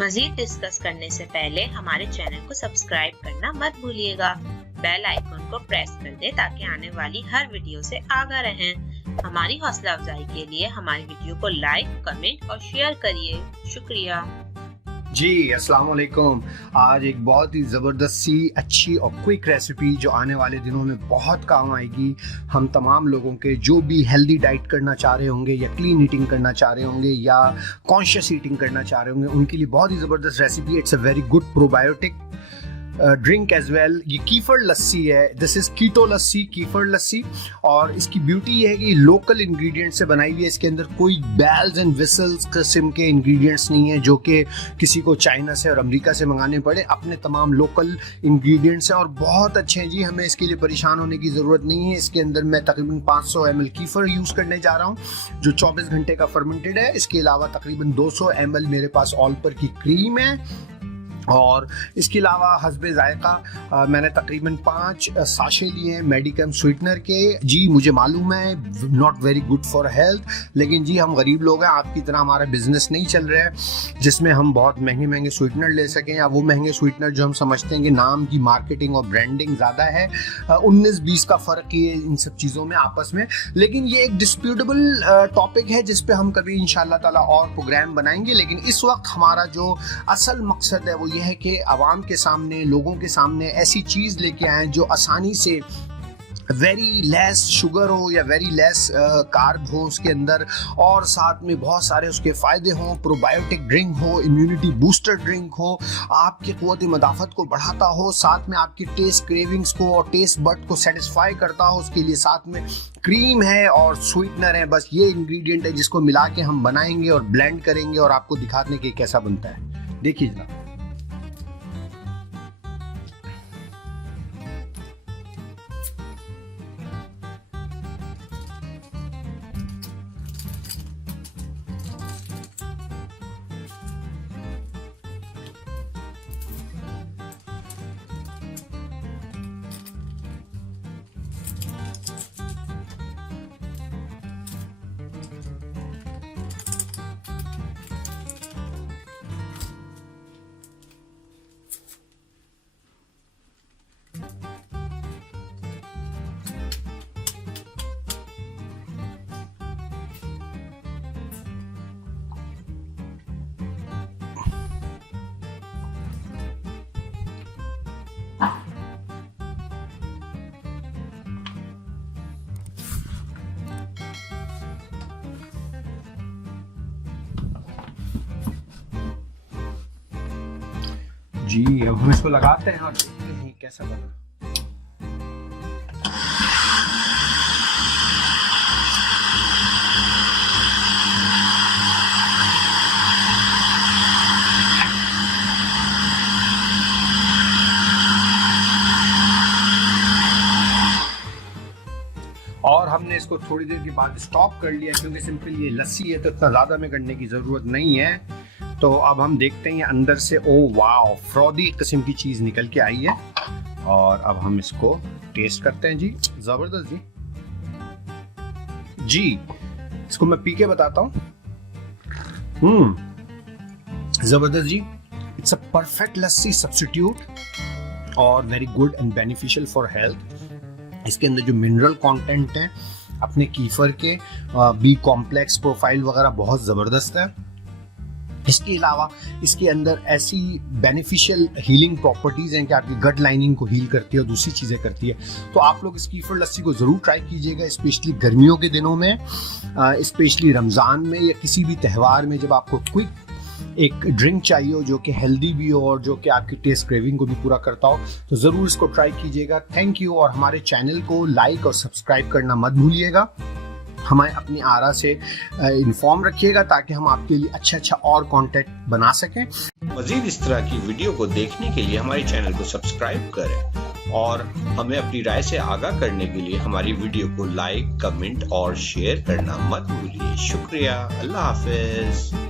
मजीद discuss करने से पहले हमारे चैनल को सब्सक्राइब करना मत भूलिएगा। बेल आइकन को प्रेस कर दे ताकि आने वाली हर वीडियो से आगाह रहें। हमारी हौसला अफजाई के लिए हमारी वीडियो को लाइक, कमेंट और शेयर करिए। शुक्रिया जी। अस्सलाम वालेकुम। आज एक बहुत ही ज़बरदस्त सी अच्छी और क्विक रेसिपी जो आने वाले दिनों में बहुत काम आएगी हम तमाम लोगों के, जो भी हेल्दी डाइट करना चाह रहे होंगे या क्लीन ईटिंग करना चाह रहे होंगे या कॉन्शियस ईटिंग करना चाह रहे होंगे, उनके लिए बहुत ही ज़बरदस्त recipe. It's a very good probiotic drink as well. ये कीफर लस्सी है। This is keto lassi, kefir lassi. और इसकी ब्यूटी ये है कि लोकल इंग्रेडिएंट से बनाई हुई है। इसके अंदर कोई बेल्स एंड विसल्स किस्म के इंग्रेडिएंट्स नहीं है जो कि किसी को चाइना से और अमेरिका से मंगाने पड़े। अपने तमाम लोकल इंग्रेडिएंट्स हैं और बहुत अच्छे हैं जी। हमें इसके लिए परेशान होने की ज़रूरत नहीं है। इसके अंदर मैं तकरीबन 500 ml कीफर यूज़ करने जा रहा हूँ जो 24 घंटे का फर्मेंटेड है। इसके अलावा तकरीबन 200 ml मेरे पास ऑल पर की क्रीम है। और इसके अलावा हस्बे ज़ायक़ा मैंने तकरीबन 5 साशे लिए हैं मेडिकम स्वीटनर के। जी मुझे मालूम है not very good for health, लेकिन जी हम गरीब लोग हैं, आपकी तरह हमारा बिजनेस नहीं चल रहा है जिसमें हम बहुत महंगे महंगे स्वीटनर ले सकें, या वो महंगे स्वीटनर जो हम समझते हैं कि नाम की मार्केटिंग और ब्रांडिंग ज़्यादा है। 19-20 का फ़र्क ही है इन सब चीज़ों में आपस में। लेकिन ये एक डिस्प्यूटेबल टॉपिक है जिस पर हम कभी इंशाअल्लाह ताला और प्रोग्राम बनाएंगे। लेकिन इस वक्त हमारा जो असल मकसद है वो है कि आवाम के सामने, लोगों के सामने ऐसी चीज़ लेके आए जो आसानी से वेरी लेस शुगर हो या वेरी लेस कार्ब हो उसके अंदर, और साथ में बहुत सारे उसके फ़ायदे हों। प्रोबायोटिक ड्रिंक हो, इम्यूनिटी बूस्टर ड्रिंक हो, आपकी क़ुव्वत मदाफ़त को बढ़ाता हो, साथ में आपकी टेस्ट क्रेविंग्स को और टेस्ट बड को सेटिस्फाई करता हो। उसके लिए साथ में क्रीम है और स्वीटनर है। बस ये इंग्रेडिएंट है जिसको मिला के हम बनाएंगे और ब्लेंड करेंगे और आपको दिखाने के कैसा बनता है। देखिए जनाब। जी अब हम इसको लगाते हैं और देखते हैं कैसा बना। और हमने इसको थोड़ी देर के बाद स्टॉप कर लिया क्योंकि सिंपल ये लस्सी है तो इतना ज़्यादा में करने की ज़रूरत नहीं है। तो अब हम देखते हैं अंदर से, ओ वाओ, फ्रॉदी किस्म की चीज़ निकल के आई है। और अब हम इसको टेस्ट करते हैं जी। ज़बरदस्त जी। इसको मैं पी के बताता हूँ। ज़बरदस्त जी। It's a perfect lassi substitute और very good and beneficial for health. इसके अंदर जो मिनरल कंटेंट है अपने कीफर के, बी कॉम्प्लेक्स प्रोफाइल वगैरह बहुत ज़बरदस्त है। इसके अलावा इसके अंदर ऐसी बेनिफिशियल हीलिंग प्रॉपर्टीज़ हैं कि आपकी गट लाइनिंग को हील करती है और दूसरी चीज़ें करती है। तो आप लोग इस कीफर लस्सी को ज़रूर ट्राई कीजिएगा, स्पेशली गर्मियों के दिनों में, स्पेशली रमज़ान में या किसी भी त्यौहार में जब आपको क्विक एक ड्रिंक चाहिए हो जो कि हेल्दी भी हो और जो कि आपकी टेस्ट क्रेविंग को भी पूरा करता हो, तो ज़रूर इसको ट्राई कीजिएगा। Thank you. और हमारे चैनल को लाइक और सब्सक्राइब करना मत भूलिएगा। हमें अपनी आरा से इन्फॉर्म रखिएगा ताकि हम आपके लिए अच्छा और कंटेंट बना सकें। मजीद इस तरह की वीडियो को देखने के लिए हमारे चैनल को सब्सक्राइब करें और हमें अपनी राय से आगाह करने के लिए हमारी वीडियो को लाइक, कमेंट और शेयर करना मत भूलिए। शुक्रिया। अल्लाह हाफिज।